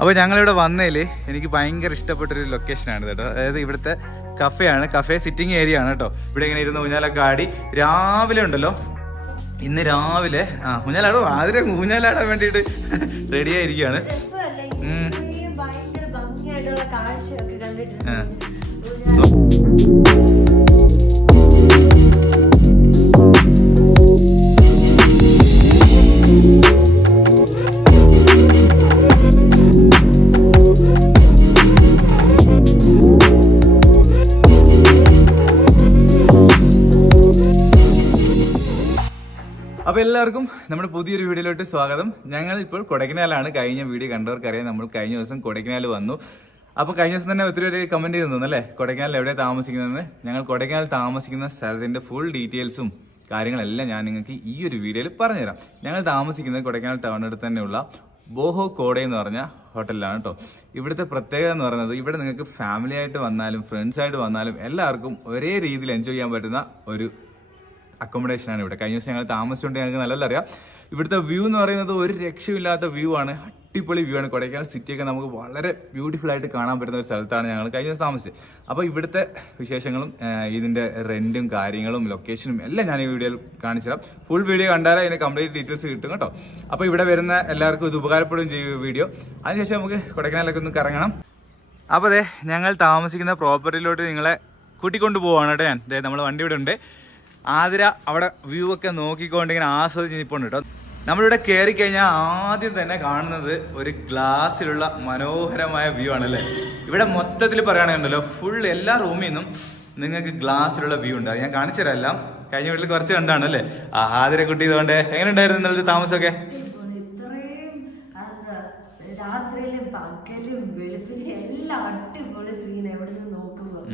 അപ്പോൾ ഞങ്ങളിവിടെ വന്നതിൽ എനിക്ക് ഭയങ്കര ഇഷ്ടപ്പെട്ടൊരു ലൊക്കേഷനാണ് കേട്ടോ. അതായത് ഇവിടുത്തെ കഫേയാണ്, കഫേ സിറ്റിംഗ് ഏരിയ ആണ് കേട്ടോ. ഇവിടെ ഇങ്ങനെ ഇരുന്ന് ഊഞ്ഞാലൊക്കെ ആടി രാവിലെ ഉണ്ടല്ലോ. ഇന്ന് രാവിലെ ഊഞ്ഞാലാടോ ആതിരെ ഊഞ്ഞാലാടാൻ വേണ്ടിയിട്ട് റെഡി ആയിരിക്കുകയാണ്. അപ്പോൾ എല്ലാവർക്കും നമ്മുടെ പുതിയൊരു വീഡിയോയിലോട്ട് സ്വാഗതം. ഞങ്ങൾ ഇപ്പോൾ കൊടൈക്കനാലാണ്. കഴിഞ്ഞ വീഡിയോ കണ്ടവർക്കറിയാം നമ്മൾ കഴിഞ്ഞ ദിവസം കൊടൈക്കനാൽ വന്നു. അപ്പോൾ കഴിഞ്ഞ ദിവസം തന്നെ ഒത്തിരി പേര് കമൻറ്റ് ചെയ്തു അല്ലേ, കൊടൈക്കനാൽ എവിടെയാണ് താമസിക്കുന്നതെന്ന്. ഞങ്ങൾ കൊടൈക്കനാൽ താമസിക്കുന്ന സ്ഥലത്തിൻ്റെ ഫുൾ ഡീറ്റെയിൽസും കാര്യങ്ങളെല്ലാം ഞാൻ നിങ്ങൾക്ക് ഈ ഒരു വീഡിയോയിൽ പറഞ്ഞുതരാം. ഞങ്ങൾ താമസിക്കുന്നത് കൊടൈക്കനാൽ ടൗണിനടുത്ത് തന്നെയുള്ള ബോഹോ കോഡെ എന്ന് പറഞ്ഞ ഹോട്ടലിലാണ് കേട്ടോ. ഇവിടുത്തെ പ്രത്യേകത എന്ന് പറയുന്നത് ഇവിടെ നിങ്ങൾക്ക് ഫാമിലി ആയിട്ട് വന്നാലും ഫ്രണ്ട്സായിട്ട് വന്നാലും എല്ലാവർക്കും ഒരേ രീതിയിൽ എൻജോയ് ചെയ്യാൻ പറ്റുന്ന ഒരു അക്കോമഡേഷനാണ് ഇവിടെ. കഴിഞ്ഞ ദിവസം ഞങ്ങൾ താമസിച്ചുകൊണ്ട് ഞങ്ങൾക്ക് നല്ല അറിയാം. ഇവിടുത്തെ വ്യൂ എന്ന് പറയുന്നത് ഒരു രക്ഷയില്ലാത്ത വ്യൂ ആണ്, അടിപൊളി വ്യൂ ആണ്. കൊടൈക്കനാൽ സിറ്റിയൊക്കെ നമുക്ക് വളരെ ബ്യൂട്ടിഫുൾ ആയിട്ട് കാണാൻ പറ്റുന്ന ഒരു സ്ഥലത്താണ് ഞങ്ങൾ കഴിഞ്ഞ ദിവസം താമസിച്ചത്. അപ്പോൾ ഇവിടുത്തെ വിശേഷങ്ങളും ഇതിൻ്റെ റെൻറ്റും കാര്യങ്ങളും ലൊക്കേഷനും എല്ലാം ഞാൻ ഈ വീഡിയോയിൽ കാണിച്ചു തരാം. ഫുൾ വീഡിയോ കണ്ടാലേ അതിന് കംപ്ലീറ്റ് ഡീറ്റെയിൽസ് കിട്ടും കേട്ടോ. അപ്പോൾ ഇവിടെ വരുന്ന എല്ലാവർക്കും ഇത് ഉപകാരപ്പെടുകയും ചെയ്യും വീഡിയോ. അതിനുശേഷം നമുക്ക് കൊടൈക്കനാലൊക്കെ ഒന്ന് കറങ്ങണം. അപ്പോൾ അതെ ഞങ്ങൾ താമസിക്കുന്ന പ്രോപ്പർട്ടിയിലോട്ട് നിങ്ങളെ കൂട്ടിക്കൊണ്ട് പോവുകയാണ് കേട്ടോ. ഞാൻ നമ്മൾ വണ്ടി ഇവിടെ ഉണ്ട്. ആതിര അവിടെ വ്യൂ ഒക്കെ നോക്കിക്കൊണ്ട് ഇങ്ങനെ ആസ്വദിച്ച് നിൽപ്പുണ്ട് കേട്ടോ. നമ്മളിവിടെ കയറി കഴിഞ്ഞാൽ ആദ്യം തന്നെ കാണുന്നത് ഒരു ഗ്ലാസ്സിലുള്ള മനോഹരമായ വ്യൂ ആണല്ലേ. ഇവിടെ മൊത്തത്തിൽ പറയുകയാണെന്നുണ്ടല്ലോ ഫുൾ എല്ലാ റൂമിൽ നിന്നും നിങ്ങൾക്ക് ഗ്ലാസ്സിലുള്ള വ്യൂ ഉണ്ട്. ഞാൻ കാണിച്ചു തരാം എല്ലാം. കഴിഞ്ഞ വീട്ടിൽ കുറച്ച് കണ്ടാണ് അല്ലേ. ആതിര കുട്ടി ഇതുകൊണ്ട് എങ്ങനെ ഉണ്ടായിരുന്നു ഇന്നലത്തെ താമസമൊക്കെ? രാത്രിയിലും പകലും വെളുപ്പിനും എല്ലാം അടിപൊളി സീൻ. എവിടെ നിന്ന് നോക്കുമ്പോൾ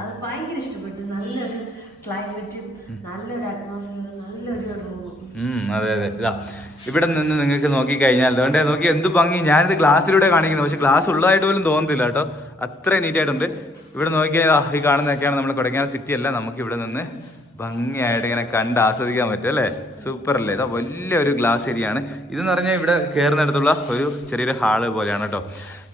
അത് ഭയങ്കര ഇഷ്ടപ്പെട്ടു. നല്ലൊരു ക്ലൈമറ്റും നല്ലൊരു അറ്റ്മോസ്ഫിയർ, നല്ലൊരു റൂം. അതെ അതെ. ഇതാ ഇവിടെ നിന്ന് നിങ്ങൾക്ക് നോക്കിക്കഴിഞ്ഞാൽ അതുകൊണ്ട് നോക്കി എന്ത് ഭംഗി. ഞാനിത് ഗ്ലാസ്സിലൂടെ കാണിക്കുന്നത്, പക്ഷെ ഗ്ലാസ് ഉള്ളതായിട്ട് പോലും തോന്നുന്നില്ല കേട്ടോ. അത്ര നീറ്റായിട്ടുണ്ട്. ഇവിടെ നോക്കിയാൽ ഈ കാണുന്നതൊക്കെയാണ് നമ്മുടെ കൊടൈക്കനാൽ സിറ്റി അല്ല. നമുക്ക് ഇവിടെ നിന്ന് ഭംഗിയായിട്ട് ഇങ്ങനെ കണ്ട് ആസ്വദിക്കാൻ പറ്റും അല്ലേ. സൂപ്പർ അല്ലേ. ഇതാ വലിയൊരു ഗ്ലാസ് ഏരിയ ആണ് ഇതെന്ന് പറഞ്ഞാൽ. ഇവിടെ കയറുന്നിടത്തുള്ള ഒരു ചെറിയൊരു ഹാള് പോലെയാണ് കേട്ടോ.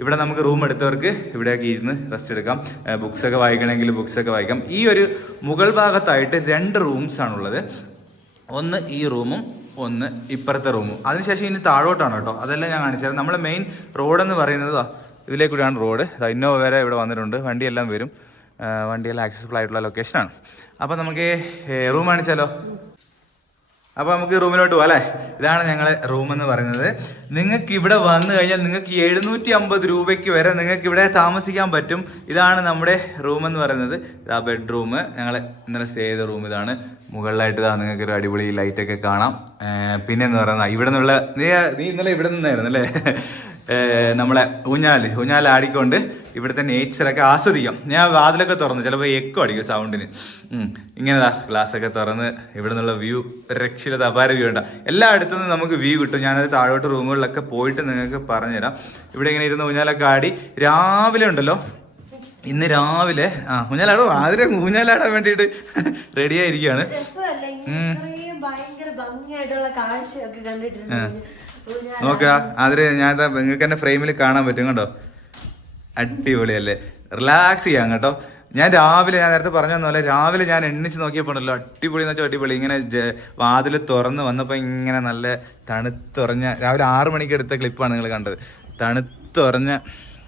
ഇവിടെ നമുക്ക് റൂം എടുത്തവർക്ക് ഇവിടെയൊക്കെ ഇരുന്ന് റെസ്റ്റ് എടുക്കാം. ബുക്സൊക്കെ വായിക്കണമെങ്കിൽ ബുക്സൊക്കെ വായിക്കാം. ഈ ഒരു മുകൾ ഭാഗത്തായിട്ട് 2 റൂംസ് ആണുള്ളത്. ഒന്ന് ഈ റൂമും ഒന്ന് ഇപ്പുറത്തെ റൂമും. അതിനുശേഷം ഇനി താഴോട്ടാണ് കേട്ടോ. അതെല്ലാം ഞാൻ കാണിച്ചു തരാം. നമ്മുടെ മെയിൻ റോഡെന്ന് പറയുന്നത് ഇതിലേക്കൂടെയാണ് റോഡ്. ഇന്നോവ വരെ ഇവിടെ വന്നിട്ടുണ്ട്. വണ്ടിയെല്ലാം വരും. വണ്ടിയെല്ലാം ആക്സസിബിൾ ആയിട്ടുള്ള ലൊക്കേഷനാണ്. അപ്പോൾ നമുക്ക് റൂം കാണിച്ചാലോ? അപ്പോൾ നമുക്ക് റൂമിലോട്ട് പോകാം അല്ലേ. ഇതാണ് ഞങ്ങളെ റൂമെന്ന് പറയുന്നത്. നിങ്ങൾക്ക് ഇവിടെ വന്നു കഴിഞ്ഞാൽ നിങ്ങൾക്ക് 750 രൂപയ്ക്ക് വരെ നിങ്ങൾക്ക് ഇവിടെ താമസിക്കാൻ പറ്റും. ഇതാണ് നമ്മുടെ റൂമെന്ന് പറയുന്നത്. ഇതാ ബെഡ്റൂം. ഞങ്ങൾ ഇന്നലെ സ്റ്റേ ചെയ്ത റൂം ഇതാണ്. മുകളിലായിട്ട് ഇതാ നിങ്ങൾക്ക് ഒരു അടിപൊളി ലൈറ്റൊക്കെ കാണാം. പിന്നെ എന്ന് പറയുന്നത് ഇവിടെ നിന്നുള്ള നീ ഇന്നലെ ഇവിടെ നിന്നായിരുന്നു അല്ലേ. നമ്മളെ ഊഞ്ഞാൽ ആടിക്കൊണ്ട് ഇവിടുത്തെ നേച്ചറൊക്കെ ആസ്വദിക്കാം. ഞാൻ വാതിലൊക്കെ തുറന്ന് ചിലപ്പോൾ എക്കോ അടിക്കും സൗണ്ടിന്. ഇങ്ങനെതാ ഗ്ലാസ്സൊക്കെ തുറന്ന് ഇവിടെ നിന്നുള്ള വ്യൂ രക്ഷയില്ലാത്ത അപാര വ്യൂ ഉണ്ടാ. എല്ലായിടത്തു നിന്നും നമുക്ക് വ്യൂ കിട്ടും. ഞാനത് താഴോട്ട് റൂമുകളിലൊക്കെ പോയിട്ട് നിങ്ങൾക്ക് പറഞ്ഞുതരാം. ഇവിടെ ഇങ്ങനെ ഇരുന്ന് ഊഞ്ഞാലൊക്കെ ആടി രാവിലെ ഉണ്ടല്ലോ. ഇന്ന് രാവിലെ ഊഞ്ഞാലാടോ ആതിരെ ഊഞ്ഞാലാടാൻ വേണ്ടിയിട്ട് റെഡി ആയിരിക്കുകയാണ്. നോക്കുക ആതിരെ, ഞാൻ നിങ്ങൾക്ക് എന്നെ ഫ്രെയിമിൽ കാണാൻ പറ്റും കേട്ടോ. അടിപൊളിയല്ലേ. റിലാക്സ് ചെയ്യാം കേട്ടോ. ഞാൻ നേരത്തെ പറഞ്ഞു തന്നപോലെ രാവിലെ ഞാൻ എണ്ണിച്ച് നോക്കിയപ്പോൾ ഉണ്ടല്ലോ അടിപൊളി എന്ന് വെച്ചാൽ അടിപൊളി. ഇങ്ങനെ വാതിൽ തുറന്ന് വന്നപ്പോൾ ഇങ്ങനെ നല്ല തണുത്തുറഞ്ഞ രാവിലെ 6 മണിക്ക് എടുത്ത ക്ലിപ്പാണ് നിങ്ങൾ കണ്ടത്. തണുത്തുറഞ്ഞ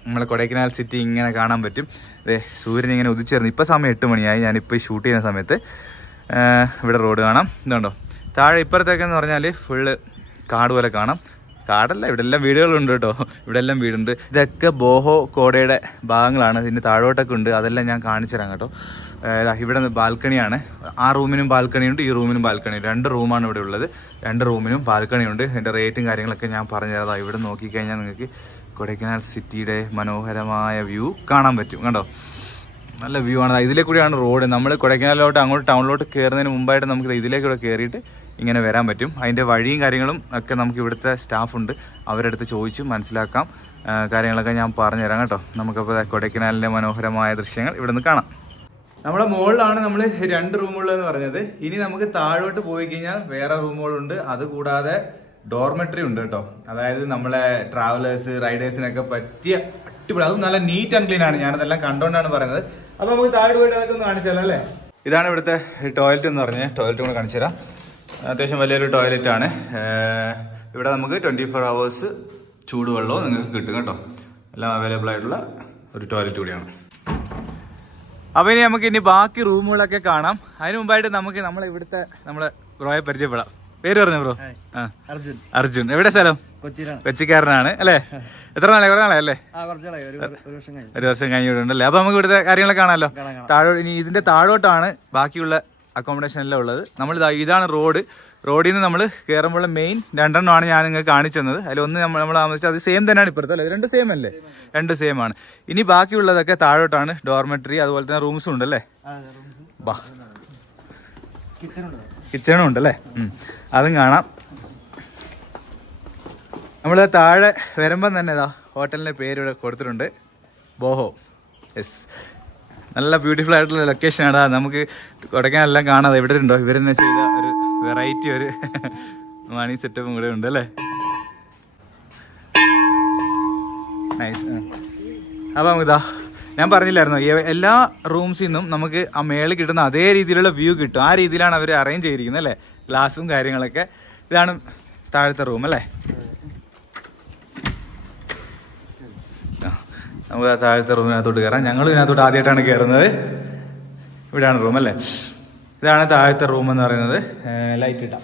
നമ്മളെ കൊടൈക്കനാൽ സിറ്റി ഇങ്ങനെ കാണാൻ പറ്റും. അതെ സൂര്യൻ ഇങ്ങനെ ഉദിച്ചേർന്ന്. ഇപ്പോൾ സമയം 8 മണിയായി. ഞാനിപ്പോൾ ഷൂട്ട് ചെയ്യുന്ന സമയത്ത് ഇവിടെ റോഡ് കാണാം. ഇതുണ്ടോ താഴെ ഇപ്പുറത്തേക്കെന്ന് പറഞ്ഞാൽ ഫുള്ള് കാട് പോലെ കാണാം. കാടല്ല, ഇവിടെ എല്ലാം വീടുകളുണ്ട് കേട്ടോ. ഇവിടെ എല്ലാം വീടുണ്ട്. ഇതൊക്കെ ബോഹോ കോഡയുടെ ഭാഗങ്ങളാണ്. ഇതിൻ്റെ താഴോട്ടൊക്കെ ഉണ്ട്. അതെല്ലാം ഞാൻ കാണിച്ചു തരാം കേട്ടോ. ഇവിടെ ബാൽക്കണിയാണ്. ആ റൂമിനും ബാൽക്കണിയുണ്ട്, ഈ റൂമിനും ബാൽക്കണിയുണ്ട്. 2 റൂമാണ് ഇവിടെ ഉള്ളത്. 2 റൂമിനും ബാൽക്കണിയുണ്ട്. ഇതിൻ്റെ റേറ്റും കാര്യങ്ങളൊക്കെ ഞാൻ പറഞ്ഞു തരാം. ഇവിടെ നോക്കിക്കഴിഞ്ഞാൽ നിങ്ങൾക്ക് കൊടൈക്കനാൽ സിറ്റിയുടെ മനോഹരമായ വ്യൂ കാണാൻ പറ്റും കണ്ടോ. നല്ല വ്യൂ ആണ്. ഇതിലേ കൂടിയാണ് റോഡ്. നമ്മൾ കൊടൈക്കനാലിലോട്ട് അങ്ങോട്ട് ടൗണിലോട്ട് കയറുന്നതിന് മുമ്പായിട്ട് നമുക്ക് ഇതിലേക്കൂടെ കയറിയിട്ട് ഇങ്ങനെ വരാൻ പറ്റും. അതിൻ്റെ വഴിയും കാര്യങ്ങളും ഒക്കെ നമുക്ക് ഇവിടുത്തെ സ്റ്റാഫുണ്ട്. അവരടുത്ത് ചോദിച്ച് മനസ്സിലാക്കാം. കാര്യങ്ങളൊക്കെ ഞാൻ പറഞ്ഞുതരാം കേട്ടോ. നമുക്കപ്പോൾ കൊടൈക്കനാലിൻ്റെ മനോഹരമായ ദൃശ്യങ്ങൾ ഇവിടെ നിന്ന് കാണാം. നമ്മുടെ മുകളിലാണ് നമ്മൾ 2 റൂമുള്ളതെന്ന് പറഞ്ഞത്. ഇനി നമുക്ക് താഴോട്ട് പോയി കഴിഞ്ഞാൽ വേറെ റൂമുകളുണ്ട്. അതുകൂടാതെ ഡോർമെട്രി ഉണ്ട് കേട്ടോ. അതായത് നമ്മളെ ട്രാവലേഴ്സ് റൈഡേഴ്സിനൊക്കെ പറ്റിയ അടിപൊളി, അതും നല്ല നീറ്റ് ആൻഡ് ക്ലീൻ ആണ്. ഞാനതെല്ലാം കണ്ടോണ്ടാണ് പറയുന്നത്. അപ്പൊ നമുക്ക് താഴെ പോയിട്ട് അതൊക്കെ ഒന്ന് കാണിച്ചാലോ അല്ലേ. ഇതാണ് ഇവിടുത്തെ ടോയ്ലറ്റ് എന്ന് പറഞ്ഞ്, ടോയ്ലറ്റ് കൂടെ കാണിച്ചു തരാം. അത്യാവശ്യം വലിയൊരു ടോയ്ലറ്റ് ആണ്. ഇവിടെ നമുക്ക് 24 hours ചൂടുവെള്ളവും നിങ്ങൾക്ക് കിട്ടും കേട്ടോ. എല്ലാം അവൈലബിൾ ആയിട്ടുള്ള ഒരു ടോയ്ലറ്റ് കൂടിയാണ്. അപ്പോൾ ഇനി നമുക്ക് ഇനി ബാക്കി റൂമുകളൊക്കെ കാണാം. അതിന് മുമ്പായിട്ട് നമുക്ക് നമ്മളെ ഇവിടുത്തെ നമ്മളെ ബ്രോയെ പരിചയപ്പെടാം. പേര് പറഞ്ഞു ബ്രോ? അർജുൻ. എവിടെ സ്ഥലം? കൊച്ചിക്കാരനാണ് അല്ലേ? എത്ര നാളെ? കുറേ നാളെ അല്ലേ? ഒരു വർഷം കഴിഞ്ഞിട്ടുണ്ടല്ലേ. അപ്പൊ നമുക്ക് ഇവിടുത്തെ കാര്യങ്ങളൊക്കെ കാണാമല്ലോ. ഇനി ഇതിന്റെ താഴോട്ടാണ് ബാക്കിയുള്ള അക്കോമഡേഷൻ എല്ലാം ഉള്ളത്. നമ്മൾ ഇതാണ് റോഡിൽ നിന്ന് നമ്മൾ കയറുമ്പോൾ മെയിൻ 2 ഞാൻ നിങ്ങൾക്ക് കാണിച്ചു തന്നത്. അതിലൊന്ന് നമ്മൾ താമസിച്ചത് അത് സെയിം തന്നെയാണ് ഇപ്പോഴത്തെ അല്ലേ? 2 സെയിം അല്ലേ? 2 സെയിം ആണ്. ഇനി ബാക്കിയുള്ളതൊക്കെ താഴോട്ടാണ്. ഡോർമെട്രി അതുപോലെ തന്നെ റൂംസും ഉണ്ടല്ലേ? ബാ, കിച്ചണും ഉണ്ടല്ലേ? അതും കാണാം. നമ്മൾ താഴെ വരുമ്പം തന്നെ ഇതാ ഹോട്ടലിൻ്റെ പേര് ഇവിടെ കൊടുത്തിട്ടുണ്ട്, ബോഹോ. യെസ്, നല്ല ബ്യൂട്ടിഫുൾ ആയിട്ടുള്ള ലൊക്കേഷനാണ്. നമുക്ക് കൊടൈക്കനാലെല്ലാം കാണാതെ ഇവിടെ ഉണ്ടോ ഇവർ തന്നെ ചെയ്ത ഒരു വെറൈറ്റി ഒരു മണി സെറ്റപ്പും കൂടെ ഉണ്ട് അല്ലേ? നൈസ്. അപ്പം ഇതാ ഞാൻ പറഞ്ഞില്ലായിരുന്നു, എല്ലാ റൂംസിൽ നിന്നും നമുക്ക് ആ മേളിൽ കിട്ടുന്ന അതേ രീതിയിലുള്ള വ്യൂ കിട്ടും. ആ രീതിയിലാണ് അവർ അറേഞ്ച് ചെയ്തിരിക്കുന്നത് അല്ലേ? ഗ്ലാസും കാര്യങ്ങളൊക്കെ. ഇതാണ് താഴത്തെ റൂം അല്ലേ? നമുക്ക് ആ താഴത്തെ റൂമിനകത്തോട്ട് കയറാം. ഞങ്ങളും ഇതിനകത്തോട്ട് ആദ്യമായിട്ടാണ് കയറുന്നത്. ഇവിടെയാണ് റൂം അല്ലേ? ഇതാണ് താഴത്തെ റൂം എന്ന് പറയുന്നത്. ലൈറ്റ് ഇട്ടാം,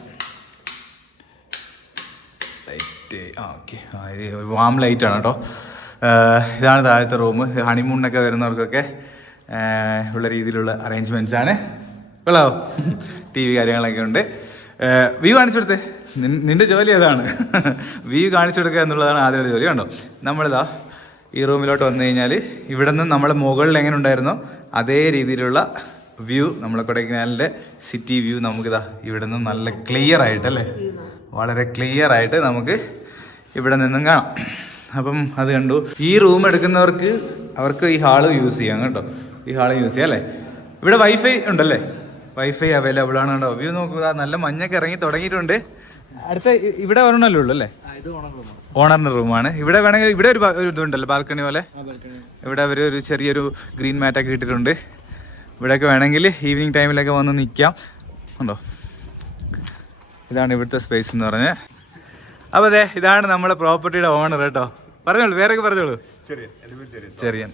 ലൈറ്റ് ഓക്കെ, വാം ലൈറ്റാണ് കേട്ടോ. ഇതാണ് താഴത്തെ റൂം. ഹണിമൂണിനൊക്കെ വരുന്നവർക്കൊക്കെ ഉള്ള രീതിയിലുള്ള അറേഞ്ച്മെൻറ്റ്സ് ആണ്. കൊള്ളാവോ? TV കാര്യങ്ങളൊക്കെ ഉണ്ട്. വ്യൂ കാണിച്ചു കൊടുത്തേ. നിന്റെ ജോലി അതാണ്, വ്യൂ കാണിച്ചു കൊടുക്കുക എന്നുള്ളതാണ് ആദ്യമായിട്ട് ജോലി. കണ്ടോ, നമ്മളിതാ ഈ റൂമിലോട്ട് വന്നു കഴിഞ്ഞാൽ ഇവിടെ നിന്ന് നമ്മളെ മുകളിൽ എങ്ങനെ ഉണ്ടായിരുന്നോ അതേ രീതിയിലുള്ള വ്യൂ, നമ്മളെ കൊടൈക്കനാലിൻ്റെ സിറ്റി വ്യൂ നമുക്കിതാ ഇവിടെ നിന്ന് നല്ല ക്ലിയർ ആയിട്ടല്ലേ, വളരെ ക്ലിയർ ആയിട്ട് നമുക്ക് ഇവിടെ നിന്നും കാണാം. അപ്പം അത് കണ്ടു. ഈ റൂം എടുക്കുന്നവർക്ക് അവർക്ക് ഈ ഹാള് യൂസ് ചെയ്യാം കേട്ടോ. ഈ ഹാള് യൂസ് ചെയ്യാം അല്ലേ? ഇവിടെ വൈഫൈ ഉണ്ടല്ലേ? വൈഫൈ അവൈലബിൾ ആണ് കേട്ടോ. വ്യൂ നോക്കുക, നല്ല മഞ്ഞൊക്കെ ഇറങ്ങി തുടങ്ങിയിട്ടുണ്ട്. അടുത്ത ഇവിടെ ഒരെണ്ണല്ലേ ഉള്ളൂ അല്ലേ? ഓണറിന്റെ റൂമാണ്. ഇവിടെ വേണമെങ്കിൽ ഇവിടെ ഒരു ഇതുണ്ടല്ലോ, ബാൽക്കണി പോലെ. ഇവിടെ അവർ ഒരു ചെറിയൊരു ഗ്രീൻ മാറ്റൊക്കെ ഇട്ടിട്ടുണ്ട്. ഇവിടെയൊക്കെ വേണമെങ്കിൽ ഈവനിങ് ടൈമിലൊക്കെ വന്ന് നിൽക്കാം. ഉണ്ടോ? ഇതാണ് ഇവിടുത്തെ സ്പേസ് എന്ന് പറഞ്ഞ്. അപ്പോൾ അതെ, ഇതാണ് നമ്മുടെ പ്രോപ്പർട്ടിയുടെ ഓണർ കേട്ടോ. പറഞ്ഞോളൂ, വേറൊക്കെ പറഞ്ഞോളൂ. ചെറിയൻ.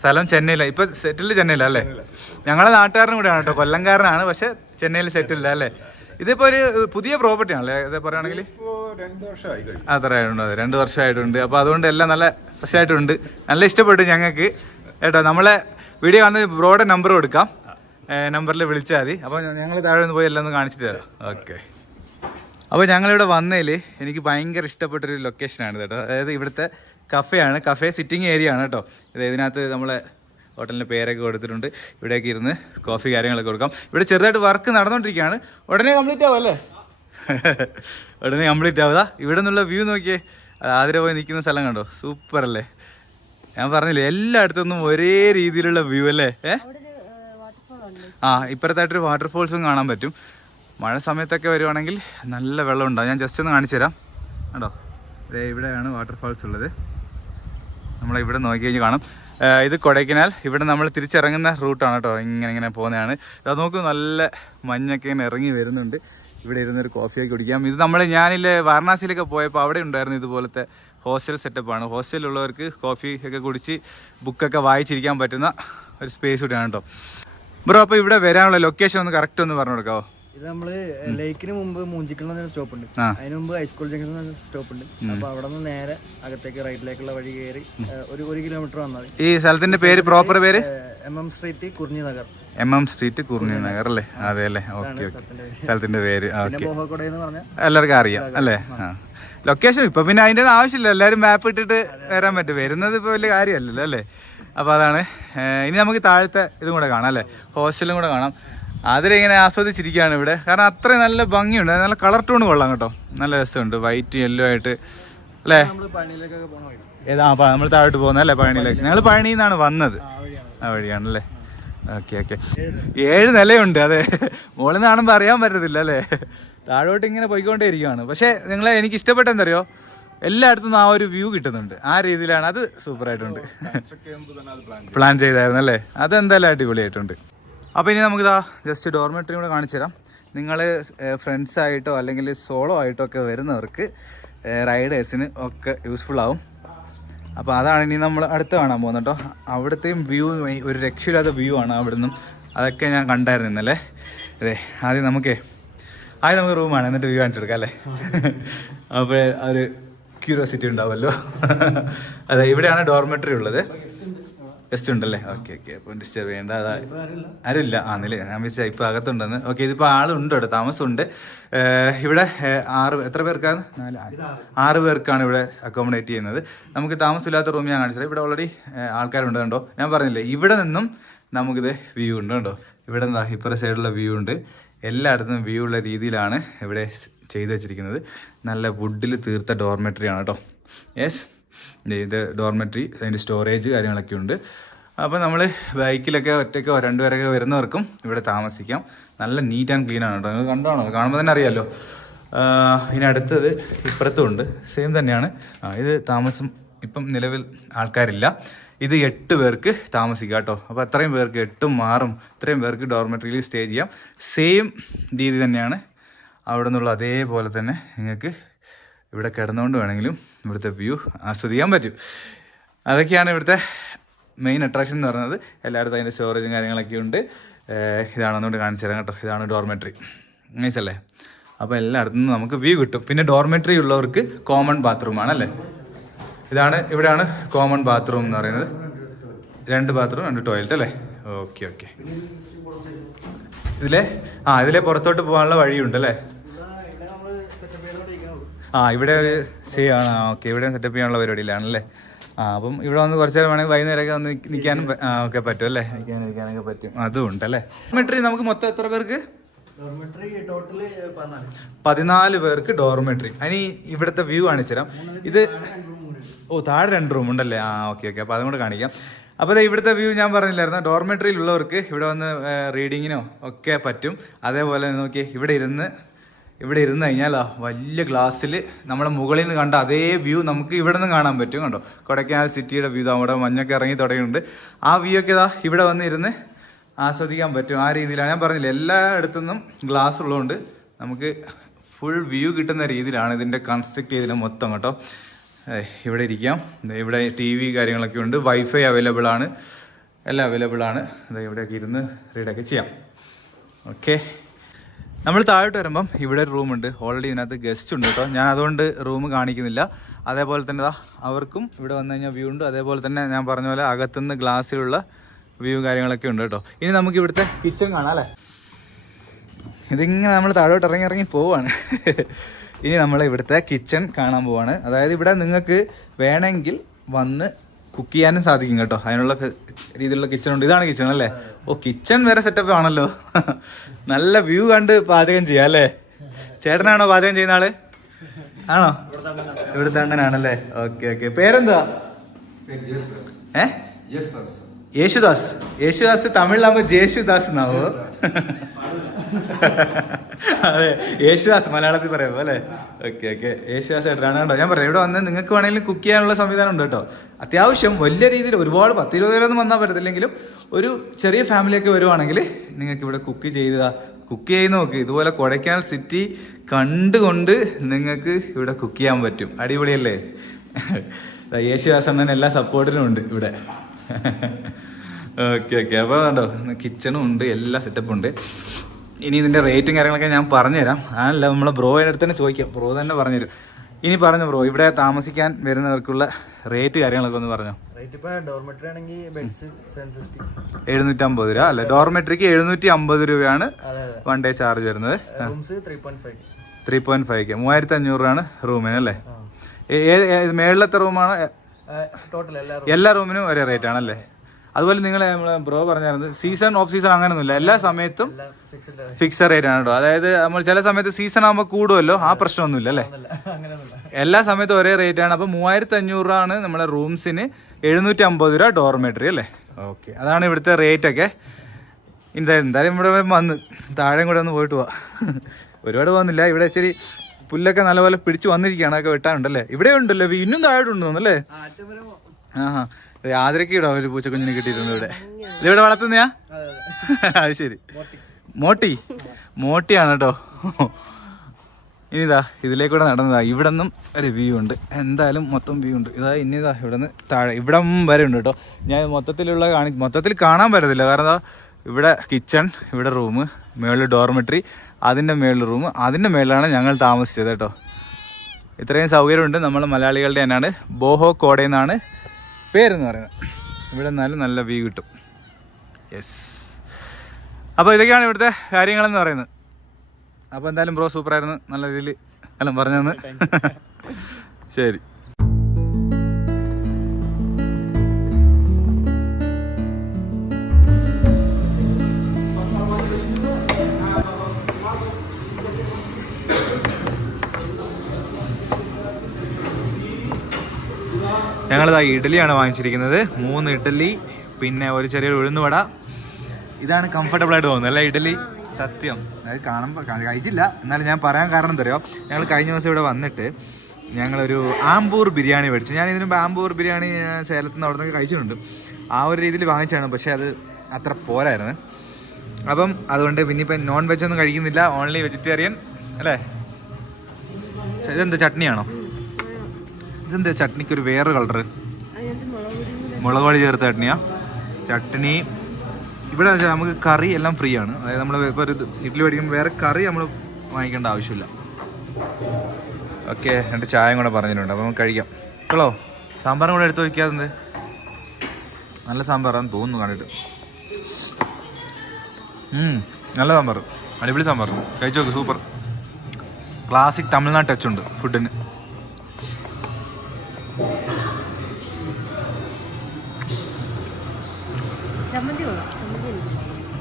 സ്ഥലം ചെന്നൈയിലാണ്. ഇപ്പം സെറ്റിൽഡ് ചെന്നൈയിലാണ് അല്ലേ? ഞങ്ങളുടെ നാട്ടുകാരനും കൂടെയാണ് കേട്ടോ, കൊല്ലംകാരനാണ്. പക്ഷെ ചെന്നൈയിൽ സെറ്റിൽഡ് അല്ലേ? ഇതിപ്പോൾ ഒരു പുതിയ പ്രോപ്പർട്ടി ആണല്ലേ ഇത് പറയുകയാണെങ്കിൽ? അത്ര ആയിട്ടുണ്ട്, 2 വർഷമായിട്ടുണ്ട്. അപ്പോൾ അതുകൊണ്ട് എല്ലാം നല്ല ഫ്രഷ് ആയിട്ടുണ്ട്. നല്ല ഇഷ്ടപ്പെട്ടു ഞങ്ങൾക്ക് കേട്ടോ. നമ്മളെ വീഡിയോ കാണുന്നത് ബ്രോയുടെ നമ്പർ കൊടുക്കാം, നമ്പറിൽ വിളിച്ചാൽ മതി. അപ്പോൾ ഞങ്ങൾ താഴെ നിന്ന് പോയി എല്ലാം ഒന്ന് കാണിച്ചിട്ട് തരാം. ഓക്കെ. അപ്പോൾ ഞങ്ങളിവിടെ വന്നതിൽ എനിക്ക് ഭയങ്കര ഇഷ്ടപ്പെട്ടൊരു ലൊക്കേഷനാണ് കേട്ടോ. അതായത് ഇവിടുത്തെ കഫേയാണ്, കഫേ സിറ്റിംഗ് ഏരിയ ആണ് കേട്ടോ. ഇതിനകത്ത് നമ്മളെ ഹോട്ടലിൻ്റെ പേരൊക്കെ കൊടുത്തിട്ടുണ്ട്. ഇവിടെയൊക്കെ ഇരുന്ന് കോഫി കാര്യങ്ങളൊക്കെ കൊടുക്കാം. ഇവിടെ ചെറുതായിട്ട് വർക്ക് നടന്നുകൊണ്ടിരിക്കുകയാണ്. ഉടനെ കംപ്ലീറ്റ് ആവും അല്ലേ? ഉടനെ കംപ്ലീറ്റ് ആവുക. ഇവിടെ നിന്നുള്ള വ്യൂ നോക്കിയേ, ആതിര പോയി നിൽക്കുന്ന സ്ഥലം കണ്ടോ? സൂപ്പർ അല്ലേ? ഞാൻ പറഞ്ഞില്ലേ, എല്ലായിടത്തുനിന്നും ഒരേ രീതിയിലുള്ള വ്യൂ അല്ലേ? ഇപ്പുറത്തായിട്ടൊരു വാട്ടർഫോൾസും കാണാൻ പറ്റും. മഴ സമയത്തൊക്കെ വരുവാണെങ്കിൽ നല്ല വെള്ളം ഉണ്ടാവും. ഞാൻ ജസ്റ്റ് ഒന്ന് കാണിച്ചു തരാം കേട്ടോ. ഇവിടെയാണ് വാട്ടർഫാൾസ് ഉള്ളത്. നമ്മളിവിടെ നോക്കി കഴിഞ്ഞ് കാണാം. ഇത് കൊടൈക്കനാൽ. ഇവിടെ നമ്മൾ തിരിച്ചിറങ്ങുന്ന റൂട്ടാണ് കേട്ടോ. ഇങ്ങനെ പോകുന്നതാണ്. അത് നോക്കൂ, നല്ല മഞ്ഞൊക്കെ ഇങ്ങനെ ഇറങ്ങി വരുന്നുണ്ട്. ഇവിടെ ഇരുന്നൊരു കോഫിയൊക്കെ കുടിക്കാം. ഇത് ഞാനില്ലേ വാരണാസിയിലൊക്കെ പോയപ്പോൾ അവിടെ ഉണ്ടായിരുന്നു ഇതുപോലത്തെ ഹോസ്റ്റൽ സെറ്റപ്പാണ്. ഹോസ്റ്റലിലുള്ളവർക്ക് കോഫി ഒക്കെ കുടിച്ച് ബുക്കൊക്കെ വായിച്ചിരിക്കാൻ പറ്റുന്ന ഒരു സ്പേസ് കൂടിയാണ് കേട്ടോ. ബ്രോ, അപ്പോൾ ഇവിടെ വരാനുള്ള ലൊക്കേഷൻ ഒന്ന് കറക്റ്റ് ഒന്ന് പറഞ്ഞു കൊടുക്കാമോ? ഇത് നമ്മള് ലേക്കിന് മുമ്പ് മൂഞ്ചിക്കൽ സ്റ്റോപ്പ് ഉണ്ട്. അതിന് മുമ്പ് ഹൈസ്കൂൾ ജംഗ്ഷൻ സ്റ്റോപ്പ് ഉണ്ട്. അപ്പൊ അവിടെ നിന്ന് നേരെ അകത്തേക്ക് റൈറ്റിലേക്കുള്ള വഴി കയറി 1 കിലോമീറ്റർ വന്നാൽ ഈ സ്ഥലത്തിന്റെ പേര്, പ്രോപ്പർ പേര്? MM street Kurni Nagar. MM street Kurni Nagar അല്ലേ? അതെ അല്ലേ? Okay okay. സ്ഥലത്തിന്റെ പേര് എല്ലാവർക്കും അറിയാം അല്ലേ? ലൊക്കേഷൻ ഇപ്പൊ പിന്നെ അതിൻ്റെ ആവശ്യമില്ല, എല്ലാവരും മാപ്പ് ഇട്ടിട്ട് വരാൻ പറ്റും. വരുന്നത് ഇപ്പോൾ വലിയ കാര്യമല്ലല്ലോ അല്ലേ? അപ്പോൾ അതാണ്. ഇനി നമുക്ക് താഴത്തെ ഇതും കൂടെ കാണാം അല്ലേ? ഹോസ്റ്റലും കൂടെ കാണാം. അതിലിങ്ങനെ ആസ്വദിച്ചിരിക്കുകയാണ് ഇവിടെ. കാരണം അത്രയും നല്ല ഭംഗിയുണ്ട്. നല്ല കളർ ടോൺ കൊള്ളാം കേട്ടോ. നല്ല രസമുണ്ട്, വൈറ്റ് യെല്ലോ ആയിട്ട് അല്ലേ? ഏതാ നമ്മൾ താഴോട്ട് പോകുന്നത് അല്ലേ? പഴനിയിലേക്ക്. ഞങ്ങൾ പഴനിയിൽ നിന്നാണ് വന്നത്, ആ വഴിയാണല്ലേ? Okay okay. 7 നിലയുണ്ട്. അതെ, മുകളിൽ നിന്ന് കാണുമ്പോൾ അറിയാൻ പറ്റത്തില്ല അല്ലേ? താഴോട്ട് ഇങ്ങനെ പോയിക്കൊണ്ടേ ഇരിക്കുകയാണ്. പക്ഷേ നിങ്ങളെ എനിക്ക് ഇഷ്ടപ്പെട്ട എന്തറിയോ, എല്ലായിടത്തും ആ ഒരു വ്യൂ കിട്ടുന്നുണ്ട്. ആ രീതിയിലാണ്, അത് സൂപ്പറായിട്ടുണ്ട്. പ്ലാൻ ചെയ്തായിരുന്നു അല്ലേ? അതെന്തായാലും അടിപൊളിയായിട്ടുണ്ട്. അപ്പോൾ ഇനി നമുക്കിതാ ജസ്റ്റ് ഡോർമെട്രി കൂടെ കാണിച്ചു തരാം. നിങ്ങൾ ഫ്രണ്ട്സായിട്ടോ അല്ലെങ്കിൽ സോളോ ആയിട്ടോ ഒക്കെ വരുന്നവർക്ക്, റൈഡേഴ്സിന് ഒക്കെ യൂസ്ഫുൾ ആവും. അപ്പോൾ അതാണ് ഇനി നമ്മൾ അടുത്ത് കാണാൻ പോകുന്നത് കേട്ടോ. അവിടുത്തെയും വ്യൂ ഒരു രക്ഷയില്ലാത്ത വ്യൂ ആണ് അവിടെ നിന്നും. അതൊക്കെ ഞാൻ കണ്ടായിരുന്നു ഇന്നലെ. അതെ, ആദ്യം നമുക്ക് റൂമാണ്, എന്നിട്ട് വ്യൂ കാണിച്ചെടുക്കാം അല്ലേ? അപ്പോൾ ഒരു ക്യൂരിയോസിറ്റി ഉണ്ടാവുമല്ലോ. അതെ, ഇവിടെയാണ് ഡോർമെട്രി ഉള്ളത്. ഗസ്റ്റ് ഉണ്ടല്ലേ? Okay okay. അപ്പോൾ ഡിസ്റ്റർബ് ചെയ്യേണ്ട. ആരുമില്ല. നില ഞാൻ വിളിച്ചാൽ ഇപ്പോൾ അകത്തുണ്ടെന്ന്. ഓക്കെ, ഇതിപ്പോൾ ആളുണ്ട് ഇവിടെ, താമസമുണ്ട്. ഇവിടെ എത്ര പേർക്കാണ്? 6 പേർക്കാണ് ഇവിടെ അക്കോമഡേറ്റ് ചെയ്യുന്നത്. നമുക്ക് താമസമില്ലാത്ത റൂം ഞാൻ കാണിച്ചത്. ഇവിടെ ഓൾറെഡി ആൾക്കാരുണ്ട് കണ്ടോ. ഞാൻ പറഞ്ഞില്ലേ, ഇവിടെ നിന്നും നമുക്കിത് വ്യൂ ഉണ്ട് കണ്ടോ. ഇവിടെ എന്താ ഇപ്പുറ സൈഡിലുള്ള വ്യൂ ഉണ്ട്. എല്ലായിടത്തും വ്യൂ ഉള്ള രീതിയിലാണ് ഇവിടെ ചെയ്തു വെച്ചിരിക്കുന്നത്. നല്ല വുഡിൽ തീർത്ത ഡോർമെട്രി ആണ് കേട്ടോ. യെസ്, ഇത് ഡോർമെട്രി, അതിൻ്റെ സ്റ്റോറേജ് കാര്യങ്ങളൊക്കെ ഉണ്ട്. അപ്പോൾ നമ്മൾ ബൈക്കിലൊക്കെ ഒറ്റയ്ക്കോ 2 പേരൊക്കെ വരുന്നവർക്കും ഇവിടെ താമസിക്കാം. നല്ല നീറ്റ് ആൻഡ് ക്ലീൻ ആണ് കേട്ടോ. നിങ്ങൾ കണ്ടാണോ? കാണുമ്പോൾ തന്നെ അറിയാമല്ലോ. ഇനി അടുത്തത് ഇപ്പുറത്തും ഉണ്ട്, സെയിം തന്നെയാണ്. ഇത് താമസം ഇപ്പം നിലവിൽ ആൾക്കാരില്ല. ഇത് 8 പേർക്ക് താമസിക്കാം കേട്ടോ. അപ്പോൾ അത്രയും പേർക്ക് 8ഉം 6ഉം ഇത്രയും പേർക്ക് ഡോർമെട്രിയിൽ സ്റ്റേ ചെയ്യാം. സെയിം രീതി തന്നെയാണ് അവിടെ നിന്നുള്ള. അതേപോലെ തന്നെ നിങ്ങൾക്ക് ഇവിടെ കിടന്നുകൊണ്ട് വേണമെങ്കിലും ഇവിടുത്തെ വ്യൂ ആസ്വദിക്കാൻ പറ്റും. അതൊക്കെയാണ് ഇവിടുത്തെ മെയിൻ അട്രാക്ഷൻ എന്ന് പറയുന്നത്. എല്ലായിടത്തും അതിൻ്റെ സ്റ്റോറേജും കാര്യങ്ങളൊക്കെ ഉണ്ട്. ഇതാണെന്നുകൊണ്ട് കാണിച്ചു തരാം കേട്ടോ. ഇതാണ് ഡോർമെട്രി. നൈസ് അല്ലേ? അപ്പോൾ എല്ലായിടത്തു നിന്നും നമുക്ക് വ്യൂ കിട്ടും. പിന്നെ ഡോർമെട്രി ഉള്ളവർക്ക് കോമൺ ബാത്റൂമാണ് അല്ലേ? ഇവിടെയാണ് കോമൺ ബാത്റൂം എന്ന് പറയുന്നത്. 2 ബാത്റൂം 2 ടോയ്ലറ്റ് അല്ലേ? Okay okay. ഇതിലെ പുറത്തോട്ട് പോകാനുള്ള വഴിയുണ്ട് അല്ലേ? ഇവിടെ ഒരു ആണ്. ഓക്കെ, ഇവിടെ സെറ്റപ്പ് ചെയ്യാനുള്ള പരിപാടിയിലാണല്ലേ? അപ്പം ഇവിടെ വന്ന് കുറച്ച് നേരം വേണമെങ്കിൽ വൈകുന്നേരമൊക്കെ വന്ന് നിൽക്കാനും ഒക്കെ പറ്റും അല്ലേ? നിൽക്കാനൊക്കെ പറ്റും. അതും ഉണ്ടല്ലേ? ഡോർമെട്രി നമുക്ക് മൊത്തം എത്ര പേർക്ക്? 14 പേർക്ക് ഡോർമെട്രി. ഇനി ഇവിടുത്തെ വ്യൂ കാണിച്ചു തരാം. ഇത് താഴെ 2 റൂം ഉണ്ടല്ലേ? Okay okay. അപ്പോൾ അതും കൂടെ കാണിക്കാം. അപ്പോൾ ഇവിടുത്തെ വ്യൂ ഞാൻ പറഞ്ഞില്ലായിരുന്നു. ഡോർമെട്രിയിലുള്ളവർക്ക് ഇവിടെ വന്ന് റീഡിങ്ങിനോ ഒക്കെ പറ്റും. അതേപോലെ നോക്കി ഇവിടെ ഇരുന്ന് കഴിഞ്ഞാൽ വലിയ ഗ്ലാസ്സിൽ നമ്മുടെ മുകളിൽ നിന്ന് കണ്ട അതേ വ്യൂ നമുക്ക് ഇവിടെ നിന്ന് കാണാൻ പറ്റും കണ്ടോ. കൊടൈക്കനാൽ സിറ്റിയുടെ വ്യൂ അവിടെ മഞ്ഞൊക്കെ ഇറങ്ങി തുടങ്ങിയിട്ടുണ്ട്. ആ വ്യൂ ഒക്കെ ഇവിടെ വന്ന് ഇരുന്ന് ആസ്വദിക്കാൻ പറ്റും. ആ രീതിയിലാണ് ഞാൻ പറഞ്ഞില്ല, എല്ലായിടത്തുനിന്നും ഗ്ലാസ് ഉള്ളതുകൊണ്ട് നമുക്ക് ഫുൾ വ്യൂ കിട്ടുന്ന രീതിയിലാണ് ഇതിൻ്റെ കൺസ്ട്രക്ട് ചെയ്തതിന് മൊത്തം കേട്ടോ. ഇവിടെ ഇരിക്കാം. ഇവിടെ TV കാര്യങ്ങളൊക്കെ ഉണ്ട്. വൈഫൈ അവൈലബിൾ ആണ്. എല്ലാം അവൈലബിൾ ആണ്. ഇവിടെയൊക്കെ ഇരുന്ന് റീഡൊക്കെ ചെയ്യാം. ഓക്കെ, നമ്മൾ താഴോട്ട് വരുമ്പം ഇവിടെ ഒരു റൂമുണ്ട്. ഓൾറെഡി ഇതിനകത്ത് ഗസ്റ്റ് ഉണ്ട് കേട്ടോ. ഞാൻ അതുകൊണ്ട് റൂം കാണിക്കുന്നില്ല. അതേപോലെ തന്നെ അവർക്കും ഇവിടെ വന്നു കഴിഞ്ഞാൽ വ്യൂ ഉണ്ട്. അതേപോലെ തന്നെ ഞാൻ പറഞ്ഞ പോലെ അകത്തുനിന്ന് ഗ്ലാസ്സിലുള്ള വ്യൂ കാര്യങ്ങളൊക്കെ ഉണ്ട് കേട്ടോ. ഇനി നമുക്ക് ഇവിടുത്തെ കിച്ചൺ കാണാം അല്ലേ? ഇതിങ്ങനെ നമ്മൾ താഴോട്ട് ഇറങ്ങി പോവാണ്. ഇനി നമ്മൾ ഇവിടുത്തെ കിച്ചൺ കാണാൻ പോവാണ്. അതായത് ഇവിടെ നിങ്ങൾക്ക് വേണമെങ്കിൽ വന്ന് കുക്ക് ചെയ്യാനും സാധിക്കും കേട്ടോ. അതിനുള്ള രീതിയിലുള്ള കിച്ചൺ ഉണ്ട്. ഇതാണ് കിച്ചൺ അല്ലേ? കിച്ചൺ വേറെ സെറ്റപ്പ് ആണല്ലോ. നല്ല വ്യൂ കണ്ട് പാചകം ചെയ്യാം അല്ലേ? ചേട്ടനാണോ പാചകം ചെയ്യുന്ന ആള്? ആണോ? ഇവിടുത്തെ അണ്ണനാണല്ലേ? Okay okay. പേരെന്താ? യേശുദാസ്. തമിഴിലാകുമ്പോ ജേശുദാസ് എന്നാവോ? അതെ, യേശുദാസ് മലയാളത്തിൽ പറയുമ്പോ അല്ലേ? Okay okay. യേശുദാസ് ഏട്ടനാണ് കേട്ടോ. ഞാൻ പറയാം, ഇവിടെ വന്ന് നിങ്ങൾക്ക് വേണമെങ്കിലും കുക്ക് ചെയ്യാനുള്ള സംവിധാനം ഉണ്ട് കേട്ടോ. അത്യാവശ്യം വലിയ രീതിയിൽ ഒരുപാട് 10-20 പേരൊന്നും വന്നാൽ പറ്റത്തില്ലെങ്കിലും ഒരു ചെറിയ ഫാമിലിയൊക്കെ വരുവാണെങ്കിൽ നിങ്ങൾക്ക് ഇവിടെ കുക്ക് ചെയ്ത് നോക്ക്. ഇതുപോലെ കൊടൈക്കനാൽ സിറ്റി കണ്ടുകൊണ്ട് നിങ്ങൾക്ക് ഇവിടെ കുക്ക് ചെയ്യാൻ പറ്റും. അടിപൊളിയല്ലേ? യേശുദാസ് അണ്ണൻ എല്ലാ സപ്പോർട്ടിനും ഉണ്ട് ഇവിടെ. Okay okay. അപ്പോൾ കണ്ടോ, കിച്ചണും ഉണ്ട്, എല്ലാ സെറ്റപ്പും ഉണ്ട്. ഇനി ഇതിൻ്റെ റേറ്റും കാര്യങ്ങളൊക്കെ ഞാൻ പറഞ്ഞുതരാം. അതല്ല, നമ്മളെ ബ്രോയുടെ അടുത്ത് തന്നെ ചോദിക്കാം. ബ്രോ തന്നെ പറഞ്ഞുതരും. ഇനി പറഞ്ഞു ബ്രോ, ഇവിടെ താമസിക്കാൻ വരുന്നവർക്കുള്ള റേറ്റ് കാര്യങ്ങളൊക്കെ ഒന്ന് പറഞ്ഞോ. ഡോർമെട്രി ആണെങ്കിൽ 750 രൂപ അല്ലേ? ഡോർമെട്രിക്ക് 750 രൂപയാണ് 1 ഡേ ചാർജ് വരുന്നത്. 3.5K 3500 രൂപയാണ് റൂമിന് അല്ലേ? മേളിലത്തെ റൂമാണ്? എല്ലാ റൂമിനും ഒരേ റേറ്റ് ആണല്ലേ? അതുപോലെ നമ്മളെ ബ്രോ പറഞ്ഞായിരുന്നു സീസൺ ഓഫ് സീസൺ അങ്ങനെയൊന്നുമില്ല. എല്ലാ സമയത്തും ഫിക്സഡ് റേറ്റ് ആണ് കേട്ടോ. അതായത് നമ്മൾ ചില സമയത്ത് സീസൺ ആകുമ്പോൾ കൂടുമല്ലോ, ആ പ്രശ്നമൊന്നുമില്ല അല്ലേ? എല്ലാ സമയത്തും ഒരേ റേറ്റ് ആണ്. അപ്പോൾ 3500 ആണ് നമ്മളെ റൂംസിന്, 750 രൂപ ഡോർമെട്രി അല്ലേ? ഓക്കെ, അതാണ് ഇവിടുത്തെ റേറ്റ് ഒക്കെ. എന്തായാലും ഇവിടെ വന്ന് താഴെ കൂടെ ഒന്ന് പോയിട്ട് പോവാം. ഒരുപാട് പോകുന്നില്ല. ഇവിടെ ഇച്ചിരി പുല്ലൊക്കെ നല്ലപോലെ പിടിച്ച് വന്നിരിക്കുകയാണ്. അതൊക്കെ വെട്ടാനുണ്ടല്ലേ? ഇവിടെ ഉണ്ടല്ലോ, ഇന്നും താഴോട്ടുണ്ടോ അല്ലേ? ആദരക്ക് ഇടാം ഒരു പൂച്ചക്കുഞ്ഞിനെ കിട്ടിയിട്ടുണ്ട് ഇവിടെ. ഇതിവിടെ വളർത്തുന്നയാ? അത് ശരി. മോട്ടിയാണ് കേട്ടോ. ഇനിതാ ഇതിലേക്കൂടെ നടന്നതാ. ഇവിടെ നിന്നും ഒരു വ്യൂ ഉണ്ട്, എന്തായാലും മൊത്തം വ്യൂ ഉണ്ട്. ഇനിതാ ഇവിടെ നിന്ന് താഴെ ഇവിടം വരെ ഉണ്ട് കേട്ടോ. ഞാൻ മൊത്തത്തിൽ കാണാൻ പറ്റത്തില്ല, കാരണം ഇവിടെ കിച്ചൺ, ഇവിടെ റൂം, മേളിൽ ഡോർമെട്രി, അതിൻ്റെ മേളിൽ റൂം, അതിൻ്റെ മേളിലാണ് ഞങ്ങൾ താമസിച്ചത് കേട്ടോ. ഇത്രയും സൗകര്യമുണ്ട്. നമ്മൾ മലയാളികളുടെ തന്നെയാണ്. ബോഹോ കോടയെന്നാണ് പേരെന്ന് പറയുന്നത്. ഇവിടെ നിന്നാലും നല്ല വ്യൂ കിട്ടും. യെസ്, അപ്പോൾ ഇതൊക്കെയാണ് ഇവിടുത്തെ കാര്യങ്ങളെന്ന് പറയുന്നത്. അപ്പോൾ എന്തായാലും ബ്രോ സൂപ്പറായിരുന്നു, നല്ല രീതിയിൽ എല്ലാം പറഞ്ഞു തന്ന്. ശരി. ഞങ്ങളിതാ ഇഡലിയാണ് വാങ്ങിച്ചിരിക്കുന്നത്. 3 ഇഡലി, പിന്നെ ഒരു ചെറിയൊരു ഉഴുന്നുവട. ഇതാണ് കംഫർട്ടബിൾ ആയിട്ട് തോന്നുന്നത് അല്ലേ ഇഡലി? സത്യം, അത് കാണുമ്പോൾ കഴിച്ചില്ല, എന്നാലും ഞാൻ പറയാൻ കാരണം തരുമോ, ഞങ്ങൾ കഴിഞ്ഞ ദിവസം ഇവിടെ വന്നിട്ട് ഞങ്ങളൊരു ആമ്പൂർ ബിരിയാണി മേടിച്ചു. ഞാൻ ഇതിന് മുമ്പ് ആമ്പൂർ ബിരിയാണി സേലത്തിൽ നിന്ന് അവിടെ നിന്നൊക്കെ കഴിച്ചിട്ടുണ്ട്. ആ ഒരു രീതിയിൽ വാങ്ങിച്ചാണ്, പക്ഷേ അത് അത്ര പോരായിരുന്നു. അപ്പം അതുകൊണ്ട് പിന്നെ ഇപ്പം നോൺ വെജ് ഒന്നും കഴിക്കുന്നില്ല, ഓൺലി വെജിറ്റേറിയൻ അല്ലേ? ഇതെന്താ ചട്നിയാണോ? ഇതെന്താ ചട്നിക്കൊരു വേറെ കളറ്? മുളക് പൊടി ചേർത്ത ചട്നിയാ? ചട്നി ഇവിടെ നമുക്ക് കറി എല്ലാം ഫ്രീ ആണ്. അതായത് നമ്മൾ ഇപ്പോൾ ഒരു ഇഡ്ഡലി മേടിക്കുമ്പോൾ വേറെ കറി നമ്മൾ വാങ്ങിക്കേണ്ട ആവശ്യമില്ല. ഓക്കെ, എൻ്റെ ചായയും കൂടെ പറഞ്ഞിട്ടുണ്ട്, അപ്പോൾ നമുക്ക് കഴിക്കാം. കേളോ, സാമ്പാറും കൂടെ എടുത്ത് വയ്ക്കാതെ. നല്ല സാമ്പാറാന്ന് തോന്നുന്നു കണ്ടിട്ട്. നല്ല സാമ്പാർ, അടിപൊളി സാമ്പാർ. കഴിച്ചു നോക്ക്, സൂപ്പർ. ക്ലാസിക് തമിഴ്നാട് ടച്ച് ഉണ്ട് ഫുഡിന്.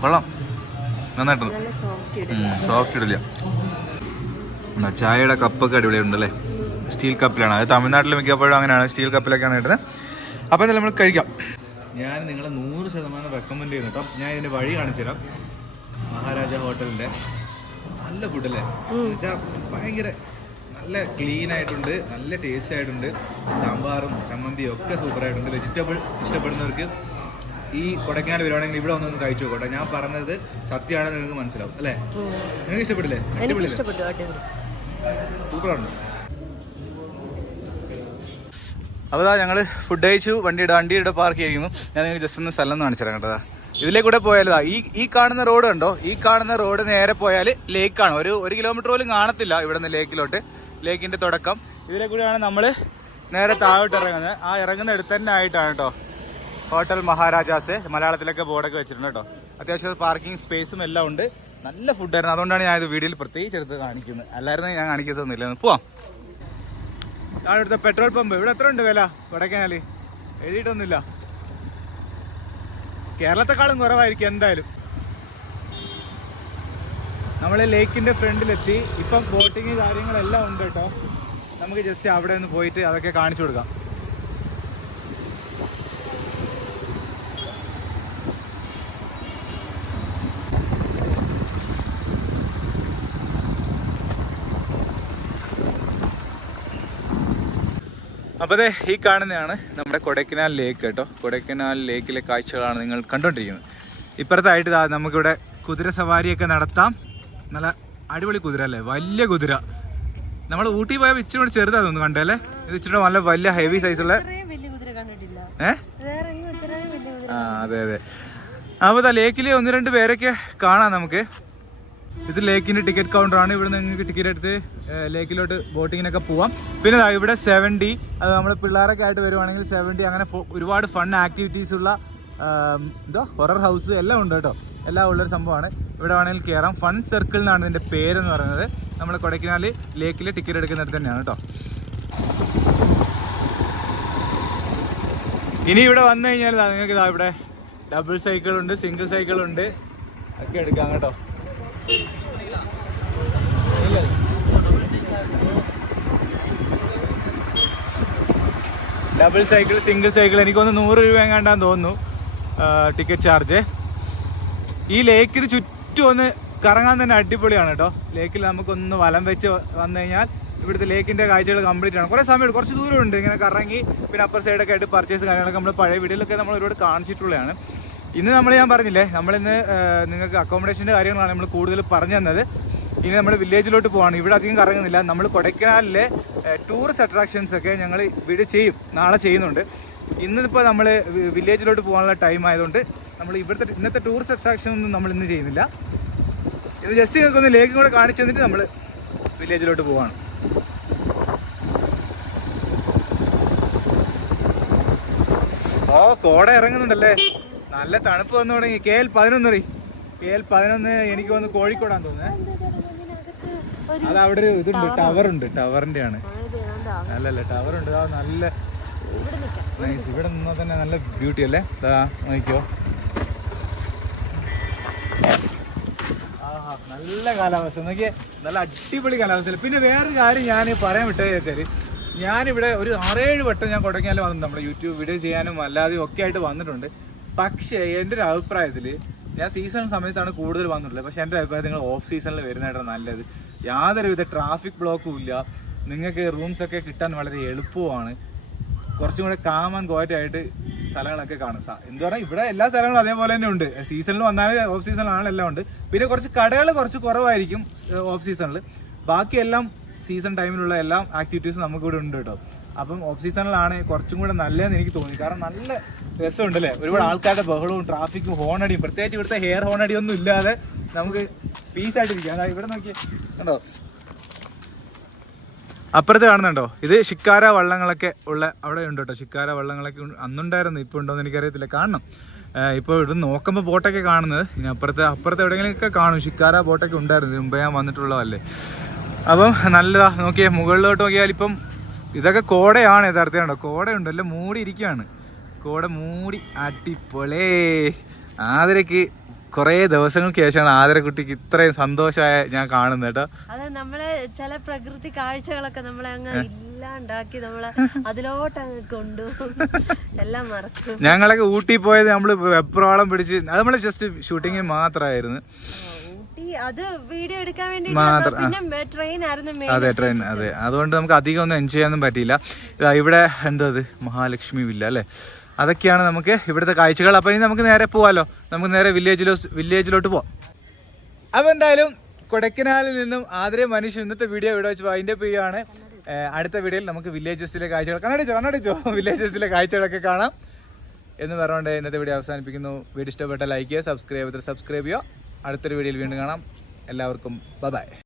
കൊള്ളാം, നന്നായിട്ടുണ്ട്. സോഫ്റ്റ് ഇടില്ല. ചായയുടെ കപ്പൊക്കെ അടിപൊളിയുണ്ടല്ലേ? സ്റ്റീൽ കപ്പിലാണ്. അത് തമിഴ്നാട്ടിൽ മിക്കപ്പോഴും അങ്ങനെയാണ്, സ്റ്റീൽ കപ്പിലൊക്കെയാണ് ഇടുന്നത്. അപ്പോൾ എന്തായാലും നമ്മൾ കഴിക്കാം. ഞാൻ നിങ്ങളെ 100% റെക്കമെൻഡ് ചെയ്യുന്നു കേട്ടോ. ഞാൻ ഇതിൻ്റെ വഴി കാണിച്ചു തരാം. മഹാരാജ ഹോട്ടലിൻ്റെ നല്ല ഫുഡല്ലേ, എന്നുവെച്ചാൽ ഭയങ്കര നല്ല ക്ലീൻ ആയിട്ടുണ്ട്, നല്ല ടേസ്റ്റ് ആയിട്ടുണ്ട്. സാമ്പാറും ചമ്മന്തിയും ഒക്കെ സൂപ്പറായിട്ടുണ്ട്. വെജിറ്റബിൾ ഇഷ്ടപ്പെടുന്നവർക്ക് ഈ കൊടൈക്കനാൽ വരുവാണെങ്കിൽ ഇവിടെ ഒന്നൊന്ന് കഴിച്ചു നോക്കട്ടെ. ഞാൻ പറഞ്ഞത് സത്യമാണെന്ന് നിങ്ങൾക്ക് മനസ്സിലാവും അല്ലേ? നിങ്ങൾക്ക് ഇഷ്ടപ്പെട്ടില്ലേ? സൂപ്പറാണ്. അപ്പോൾ ഞങ്ങൾ ഫുഡ് കഴിച്ചു, വണ്ടിയുടെ പാർക്ക് ചെയ്യുന്നു. ഞാൻ നിങ്ങൾക്ക് ജസ്റ്റ് ഒന്ന് സ്ഥലം ഒന്ന് കാണിച്ചു തരാം കേട്ടോ. ഇതിലേക്കൂടെ പോയാൽ ഈ കാണുന്ന റോഡ് കണ്ടോ? ഈ കാണുന്ന റോഡ് നേരെ പോയാൽ ലേക്കാണ്. ഒരു കിലോമീറ്റർ പോലും കാണത്തില്ല ഇവിടെ നിന്ന് ലേക്കിലോട്ട്. ലേക്കിൻ്റെ തുടക്കം ഇതിലെ കൂടെയാണ് നമ്മൾ നേരെ താഴോട്ട് ഇറങ്ങുന്നത്. ആ ഇറങ്ങുന്ന അടുത്ത് തന്നെ ആയിട്ടാണ് കേട്ടോ ഹോട്ടൽ മഹാരാജാസ്. മലയാളത്തിലൊക്കെ ബോർഡൊക്കെ വെച്ചിട്ടുണ്ട് കേട്ടോ. അത്യാവശ്യം പാർക്കിംഗ് സ്പേസും എല്ലാം ഉണ്ട്. നല്ല ഫുഡായിരുന്നു, അതുകൊണ്ടാണ് ഞാൻ ഇത് വീഡിയോയിൽ പ്രത്യേകിച്ച് എടുത്ത് കാണിക്കുന്നത്. അല്ലായിരുന്നു ഞാൻ കാണിക്കുന്നൊന്നുമില്ല. പോവാം. ആണ് ഇവിടുത്തെ പെട്രോൾ പമ്പ്. ഇവിടെ എത്ര ഉണ്ട് വില കൊടൈക്കനാൽ? എഴുതിയിട്ടൊന്നുമില്ല. കേരളത്തെക്കാളും കുറവായിരിക്കും എന്തായാലും. നമ്മൾ ലേക്കിൻ്റെ ഫ്രണ്ടിലെത്തി. ഇപ്പം ബോട്ടിങ് കാര്യങ്ങളെല്ലാം ഉണ്ട് കേട്ടോ. നമുക്ക് ജസ്റ്റ് അവിടെ നിന്ന് പോയിട്ട് അതൊക്കെ കാണിച്ചു കൊടുക്കാം. അപ്പോൾ അതെ, ഈ കാണുന്നതാണ് നമ്മുടെ കൊടൈക്കനാൽ ലേക്ക് കേട്ടോ. കൊടൈക്കനാൽ ലേക്കിലെ കാഴ്ചകളാണ് നിങ്ങൾ കണ്ടുകൊണ്ടിരിക്കുന്നത്. ഇപ്പുറത്തായിട്ട് നമുക്കിവിടെ കുതിര സവാരിയൊക്കെ നടത്താം. നല്ല അടിപൊളി കുതിര അല്ലേ, വലിയ കുതിര. നമ്മൾ ഊട്ടി പോയാൽ ഇച്ചിരി കൂടെ ചെറുതാണ് തോന്നുന്നു കണ്ടല്ലേ. ഇത് ഇച്ചിരി നല്ല വലിയ ഹെവി സൈസുള്ള. അതെ അതെ. അപ്പോൾ ലേക്കിൽ 1-2 പേരൊക്കെ കാണാം നമുക്ക്. ഇത് ലേക്കിൻ്റെ ടിക്കറ്റ് കൗണ്ടറാണ്. ഇവിടെ നിങ്ങൾക്ക് ടിക്കറ്റ് എടുത്ത് ലേക്കിലോട്ട് ബോട്ടിങ്ങിനൊക്കെ പോവാം. പിന്നെ ഇവിടെ 70, അത് നമ്മൾ പിള്ളേരൊക്കെ ആയിട്ട് വരുവാണെങ്കിൽ 70, അങ്ങനെ ഒരുപാട് ഫൺ ആക്ടിവിറ്റീസ് ഉള്ള ഹൊറർ ഹൗസ് എല്ലാം ഉണ്ട് കേട്ടോ. എല്ലാം ഉള്ളൊരു സംഭവമാണ്. ഇവിടെ വേണമെങ്കിൽ കയറാം. ഫൺ സർക്കിൾ എന്നാണ് ഇതിൻ്റെ പേരെന്ന് പറയുന്നത്. നമ്മൾ കൊടൈക്കനാൽ ലേക്കിൽ ടിക്കറ്റ് എടുക്കുന്നിടത്ത് തന്നെയാണ് കേട്ടോ. ഇനി ഇവിടെ വന്നു കഴിഞ്ഞാൽ നിങ്ങൾക്ക് ഇവിടെ ഡബിൾ സൈക്കിളുണ്ട്, സിംഗിൾ സൈക്കിളുണ്ട്, ഒക്കെ എടുക്കാം കേട്ടോ. ഡബിൾ സൈക്കിൾ, സിംഗിൾ സൈക്കിൾ എനിക്കൊന്ന് 100 രൂപ എങ്ങാണ്ടാന്ന് തോന്നുന്നു ടിക്കറ്റ് ചാർജ്. ഈ ലേക്കിന് ചുറ്റും ഒന്ന് കറങ്ങാൻ തന്നെ അടിപൊളിയാണ് കേട്ടോ. ലേക്കിൽ നമുക്കൊന്ന് വലം വെച്ച് വന്നു കഴിഞ്ഞാൽ ഇവിടുത്തെ ലേക്കിൻ്റെ കാഴ്ചകൾ കംപ്ലീറ്റ് ആണ്. കുറേ സമയം കുറച്ച് ദൂരമുണ്ട് ഇങ്ങനെ കറങ്ങി. പിന്നെ അപ്പർ സൈഡൊക്കെ ആയിട്ട് പർച്ചേസ് കാര്യങ്ങളൊക്കെ നമ്മൾ പഴയ വീഡിയോയിലൊക്കെ നമ്മൾ ഒരുപാട് കാണിച്ചിട്ടുള്ളതാണ്. ഇന്ന് ഞാൻ പറഞ്ഞില്ലേ, നമ്മളിന്ന് നിങ്ങൾക്ക് അക്കോമഡേഷൻ്റെ കാര്യങ്ങളാണ് നമ്മൾ കൂടുതൽ പറഞ്ഞു തന്നത്. ഇനി നമ്മൾ വില്ലേജിലോട്ട് പോവാണ്. ഇവിടെ അധികം കറങ്ങുന്നില്ല. നമ്മൾ കൊടൈക്കനാലിലെ ടൂറിസ്റ്റ് അട്രാക്ഷൻസ് ഒക്കെ ഞങ്ങൾ ഇവിടെ ചെയ്യും, നാളെ ചെയ്യുന്നുണ്ട്. ഇന്നിപ്പോൾ നമ്മൾ വില്ലേജിലോട്ട് പോകാനുള്ള ടൈം ആയതുകൊണ്ട് നമ്മൾ ഇന്നത്തെ ടൂറിസ്റ്റ് അട്രാക്ഷൻ ഒന്നും നമ്മൾ ഇന്ന് ചെയ്യുന്നില്ല. ഇത് ജസ്റ്റ് നിങ്ങൾക്കൊന്ന് ലേക്കും കൂടെ കാണിച്ചു തന്നിട്ട് നമ്മൾ വില്ലേജിലോട്ട് പോവാണ്. ഓ, കോട ഇറങ്ങുന്നുണ്ടല്ലേ, നല്ല തണുപ്പ് വന്നു തുടങ്ങി. KL11 എനിക്ക് വന്ന് കോഴിക്കോടാന്ന് തോന്നുന്നത്. അത് അവിടെ ഒരു ഇതുണ്ട്, ടവറുണ്ട്, ടവറിന്റെ ആണ്. അല്ലല്ല, ടവറുണ്ട്. ആ നല്ല നൈസ്. ഇവിടെ നിന്നാൽ തന്നെ നല്ല ബ്യൂട്ടി അല്ലേ. നോക്കിക്കോ, നല്ല കാലാവസ്ഥ നോക്കിയേ, നല്ല അടിപൊളി കാലാവസ്ഥ. പിന്നെ വേറൊരു കാര്യം ഞാൻ പറയാൻ വിട്ടത് വെച്ചാൽ, ഞാനിവിടെ ഒരു 6-7 വട്ടം ഞാൻ കൊടൈക്കനാൽ വന്നിട്ടുണ്ട്. നമ്മുടെ യൂട്യൂബ് വീഡിയോ ചെയ്യാനും അല്ലാതെയും ഒക്കെ ആയിട്ട് വന്നിട്ടുണ്ട്. പക്ഷേ എൻ്റെ ഒരു അഭിപ്രായത്തിൽ ഞാൻ സീസൺ സമയത്താണ് കൂടുതൽ വന്നിട്ടുള്ളത്. പക്ഷേ എൻ്റെ അഭിപ്രായത്തിൽ നിങ്ങൾ ഓഫ് സീസണിൽ വരുന്നതായിട്ടാണ് നല്ലത്. യാതൊരുവിധ ട്രാഫിക് ബ്ലോക്കും ഇല്ല. നിങ്ങൾക്ക് റൂംസൊക്കെ കിട്ടാൻ വളരെ എളുപ്പമാണ്. കുറച്ചും കൂടെ കാം ആൻഡ് ക്വയറ്റ് ആയിട്ട് സ്ഥലങ്ങളൊക്കെ കാണും. എന്താ പറയുക, ഇവിടെ എല്ലാ സ്ഥലങ്ങളും അതേപോലെ തന്നെ ഉണ്ട്. സീസണിൽ വന്നാൽ ഓഫ് സീസണിലാണ് എല്ലാം ഉണ്ട്. പിന്നെ കുറച്ച് കടകൾ കുറച്ച് കുറവായിരിക്കും ഓഫ് സീസണിൽ. ബാക്കിയെല്ലാം സീസൺ ടൈമിലുള്ള എല്ലാ ആക്ടിവിറ്റീസും നമുക്കിവിടെ ഉണ്ട് കേട്ടോ. അപ്പം ഓഫ് സീസണിലാണ് കുറച്ചും കൂടെ നല്ലതെന്ന് എനിക്ക് തോന്നി. കാരണം നല്ല രസമുണ്ട് അല്ലേ, ഒരുപാട് ആൾക്കാരുടെ ബഹളവും ട്രാഫിക്കും ഹോണടിയും, പ്രത്യേകിച്ച് ഇവിടുത്തെ ഹെയർ ഹോണടിയൊന്നും ഇല്ലാതെ നമുക്ക് പീസായിട്ടിരിക്കാം. അതായത് ഇവിടെ നോക്കിയേ, കണ്ടോ, അപ്പുറത്ത് കാണുന്നുണ്ടോ, ഇത് ഷിക്കാര വള്ളങ്ങളൊക്കെ ഉള്ള അവിടെ ഉണ്ട് കേട്ടോ. ഷിക്കാര വള്ളങ്ങളൊക്കെ അന്നുണ്ടായിരുന്നു, ഇപ്പോൾ ഉണ്ടോയെന്ന് എനിക്കറിയത്തില്ല. കാണണം, ഇപ്പോൾ ഇവിടെ നോക്കുമ്പോൾ ബോട്ടൊക്കെ കാണുന്നത്. ഇനി അപ്പുറത്ത് എവിടെയെങ്കിലുമൊക്കെ കാണും. ഷിക്കാര ബോട്ടൊക്കെ ഉണ്ടായിരുന്നു, മുമ്പേ ഞാൻ വന്നിട്ടുള്ളതല്ലേ. അപ്പം നല്ലതാ. നോക്കിയേ, മുകളിലോട്ട് നോക്കിയാൽ ഇപ്പം ഇതൊക്കെ കോടയാണ് യഥാർത്ഥം. കണ്ടോ, കോടയുണ്ട്, എല്ലാം മൂടി ഇരിക്കുകയാണ്. കോട മൂടി അടിപൊളേ. ആതിരക്ക് കുറേ ദിവസങ്ങൾക്ക് ശേഷമാണ് ആതിരക്കുട്ടിക്ക് ഇത്രയും സന്തോഷമായ ഞാൻ കാണുന്നത് കേട്ടോ. അതെ, നമ്മളെ ചില പ്രകൃതി കാഴ്ചകളൊക്കെ നമ്മളെ അങ്ങ് ഇല്ലാണ്ടാക്കി നമ്മളെ അതിലോട്ട് അങ്ങ് കൊണ്ടു എല്ലാം മറക്കും. ഞങ്ങളൊക്കെ ഊട്ടി പോയത് നമ്മൾ വെപ്രോളം പിടിച്ച്, അത് നമ്മൾ ജസ്റ്റ് ഷൂട്ടിങ്ങിന് മാത്രമായിരുന്നു. അത് വീഡിയോ എടുക്കാൻ വേണ്ടി പിന്നെ ട്രെയിൻ ആയിരുന്നു. അതെ, ട്രെയിൻ. അതെ, അതുകൊണ്ട് നമുക്ക് അധികം ഒന്നും എൻജോയ് ചെയ്യാനൊന്നും പറ്റിയില്ല. ഇവിടെ എന്താ മഹാലക്ഷ്മി വില്ല അല്ലേ, അതൊക്കെയാണ് നമുക്ക് ഇവിടുത്തെ കാഴ്ചകൾ. അപ്പോൾ ഇനി നമുക്ക് നേരെ പോവാമല്ലോ, നമുക്ക് നേരെ വില്ലേജിലോട്ട് പോവാം. അപ്പോൾ എന്തായാലും കൊടൈക്കനാലിൽ നിന്നും ആതിരയും മനുഷ്യ ഇന്നത്തെ വീഡിയോ ഇവിടെ വെച്ച് അതിൻ്റെ പേയാണ്. അടുത്ത വീഡിയോയിൽ നമുക്ക് വില്ലേജസിലെ കാഴ്ചകൾ കണ്ണടിച്ചോ വില്ലേജസിലെ കാഴ്ചകളൊക്കെ കാണാം എന്ന് പറഞ്ഞുകൊണ്ട് ഇന്നത്തെ വീഡിയോ അവസാനിപ്പിക്കുന്നു. വീഡിയോ ഇഷ്ടപ്പെട്ട ലൈക്ക് ചെയ്യുക, സബ്സ്ക്രൈബ് ചെയ്യുക. അടുത്തൊരു വീഡിയോയിൽ വീണ്ടും കാണാം. എല്ലാവർക്കും ബൈ.